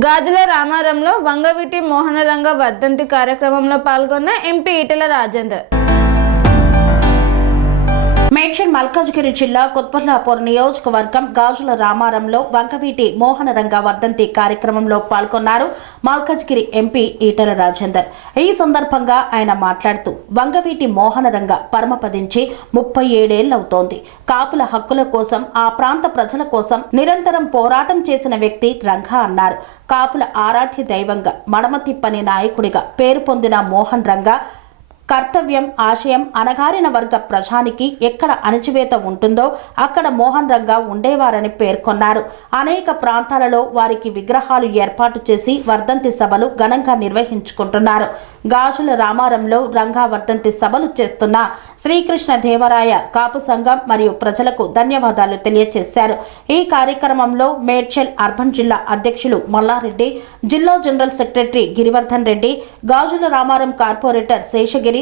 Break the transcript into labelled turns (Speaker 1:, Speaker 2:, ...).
Speaker 1: గాజుల రామారంలో వంగవీటి మోహనరంగ వర్ధంతి కార్యక్రమంలో పాల్గొన్న ఎంపీ ఈటెల రాజేందర్.
Speaker 2: మేడ్చల్ మల్కాజ్గిరి జిల్లా కొత్పల్లాపూర్ నియోజకవర్గం గాజుల రామారంలో వంకవీటి మోహన రంగ వర్ధంతి కార్యక్రమంలో పాల్గొన్నారు మల్కాజ్గిరి ఎంపీ ఈటల రాజేందర్. ఈ సందర్భంగా ఆయన మాట్లాడుతూ వంగవీటి మోహన రంగ పరమపదించి ముప్పై ఏడేళ్ళవుతోంది కాపుల హక్కుల కోసం ఆ ప్రాంత ప్రజల కోసం నిరంతరం పోరాటం చేసిన వ్యక్తి రంగా అన్నారు. కాపుల ఆరాధ్య దైవంగా మడమ తిప్పని నాయకుడిగా పేరు పొందిన మోహన్ రంగా కర్తవ్యం ఆశయం అణగారిన వర్గ ప్రజానికి ఎక్కడ అణచివేత ఉంటుందో అక్కడ మోహన్ రంగా ఉండేవారని పేర్కొన్నారు. అనేక ప్రాంతాలలో వారికి విగ్రహాలు ఏర్పాటు చేసి వర్ధంతి సభలు ఘనంగా నిర్వహించుకుంటున్నారు. గాజుల రామారంలో రంగా వర్ధంతి సభలు చేస్తున్న శ్రీకృష్ణ దేవరాయ కాపు సంఘం మరియు ప్రజలకు ధన్యవాదాలు తెలియజేశారు ఈ కార్యక్రమంలో మేడ్చల్ అర్బన్ జిల్లా అధ్యక్షులు మల్లారెడ్డి జిల్లా general secretary Girivardhan Reddy Gajula Ramaram corporator Seshagiri